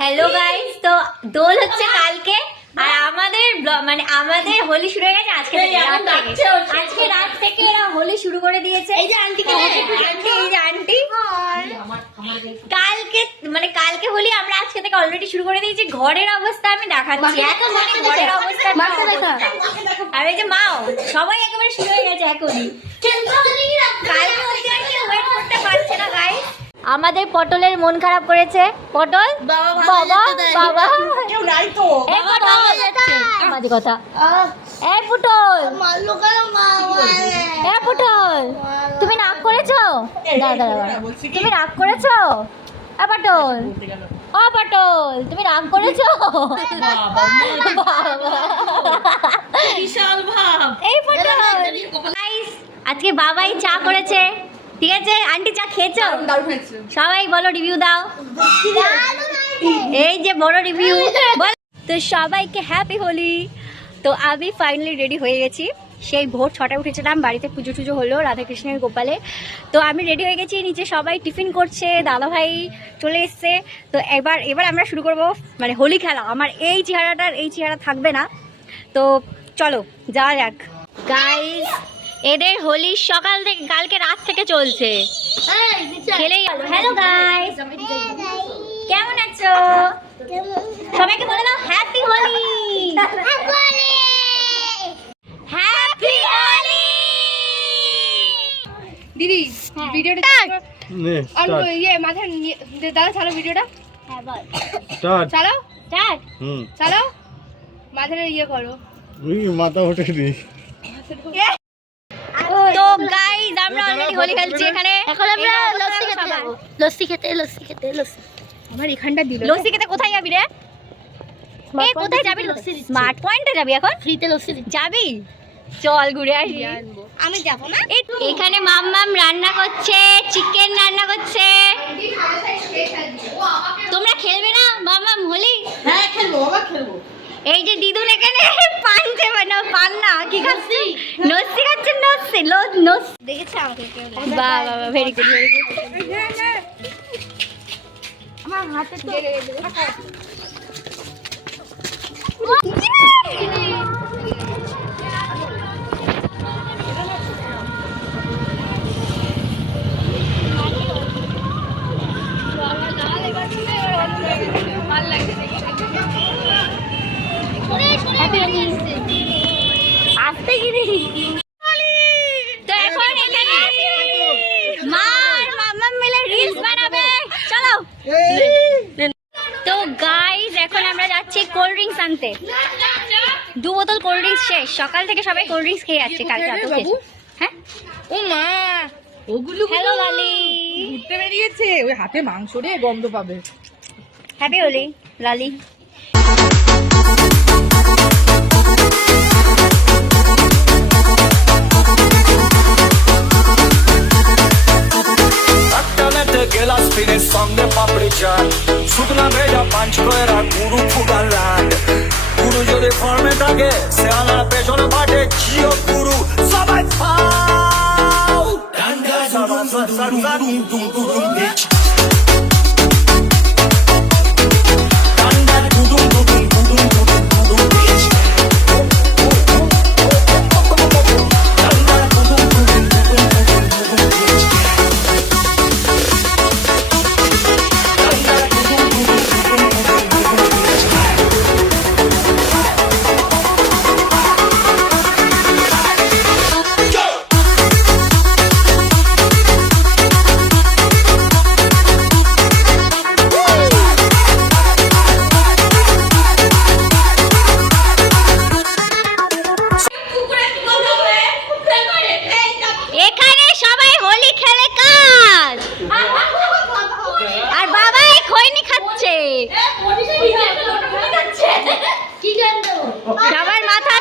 Hello guys, তো দোল হচ্ছে কালকে আর আমাদের হোলি শুরু হয়ে গেছে আজকে রাত থেকে এরা হোলি শুরু করে দিয়েছে। এই যে আন্টি কালকে হোলি আমরা আজকে থেকে অলরেডি শুরু করে দিয়েছি। ঘরের অবস্থা আমি দেখাচ্ছি, ঘরের অবস্থা আর এই যে মাও সবাই একেবারে শুরু হয়ে গেছে এখনই। কালকে ওয়েট করতে পারছে না গাইস। আমাদের পটলের মন খারাপ করেছে। পটল বাবা কেউ নাই তো বাজে কথা। এই পুটল তুমি রাগ করেছো? তুমি রাগ করেছো? পটল তুমি রাগ করেছো? এই পটল আজকে বাবাই চা করেছে, ঠিক আছে? আন্টি চা খেয়েছো? সবাই বলো, রিভিউ দাও। এই যে বড় রিভিউ। তো সবাইকে হ্যাপি হোলি। তো আমি ফাইনালি রেডি হয়ে গেছি। সেই ভোর 6টায় উঠেছিলাম, বাড়িতে পুজো টুজো হলো রাধাকৃষ্ণের গোপালে। তো আমি রেডি হয়ে গেছি, নিচে সবাই টিফিন করছে, দাদাভাই চলে এসছে। তো এবার আমরা শুরু করব হোলি খেলা। আমার এই চেহারা থাকবে না। তো চলো যাওয়া যাক গাইস। এদের হোলি সকাল থেকে কালকে রাত থেকে চলছে, খেলেই গেল। হ্যালো গাইস, কেমন আছো? সবাইকে বলে দাও হ্যাপি হোলি। হ্যাপি হোলি দিদি। ভিডিওটা মাথায় দাদা চালো ভিডিওটা। হ্যাঁ বল, চালো চালো মাথাটা করো। মাথা ওঠেনি। তো গাইস আমরা অলরেডি হোলি খেলছি এখানে। এখন আমরা লস্যি খেতে আমার এখানটা দিল। লস্যি খেতে কোথায় যাবি রে? এই কোথায় যাবি? স্মার্ট পয়েন্টে যাবি এখন? ফ্রিতে লস্যি যাবি? চল ঘুরে আসি। আমি যাব না। এখানে মাম্মাম রান্না করছে, চিকেন রান্না করছে। তোমরা খেলবে না মাম্মাম হোলি? হ্যাঁ খেলবো, বাবা খেলবো। এই যে দিদুন এখানে পান না কি খাচ্ছি? লস্যি খাচ্ছে। দেখেছে আমাকে কেউ? বাহ ভেরি গুড। আমার হাতে তো আসতে গিরি। তো এখন এখানে মা আর মাম্মাম মিলে রিলস বানাবে, চলো। তো গাইস এখন আমরা যাচ্ছি কোল্ড ড্রিঙ্কস আনতে। 2 বোতল কোল্ড ড্রিঙ্কস শেষ। সকাল থেকে সবাই কোল্ড ড্রিঙ্কস খেয়ে যাচ্ছে। কালকে রাতে খেয়েছে। হ্যাঁ ও মা, ওগুলো হ্যালো লালি, ঘুরতে বেরিয়েছে। ওই হাতে মাংস রে, গন্ধ পাবে। হ্যাপি হোলি লালি। गेला स्पिने सॉन्ग पापड़ी चाट শুকনা ভেজা পাঁচ কয়রা গুরু ফুগাল্যান্ড গুরু যদি ফর্মে থাকে সেয়ানার পেছনে পাঠে জিও গুরু সবাই ফাও ডান্ডা সবাই সবার মাথা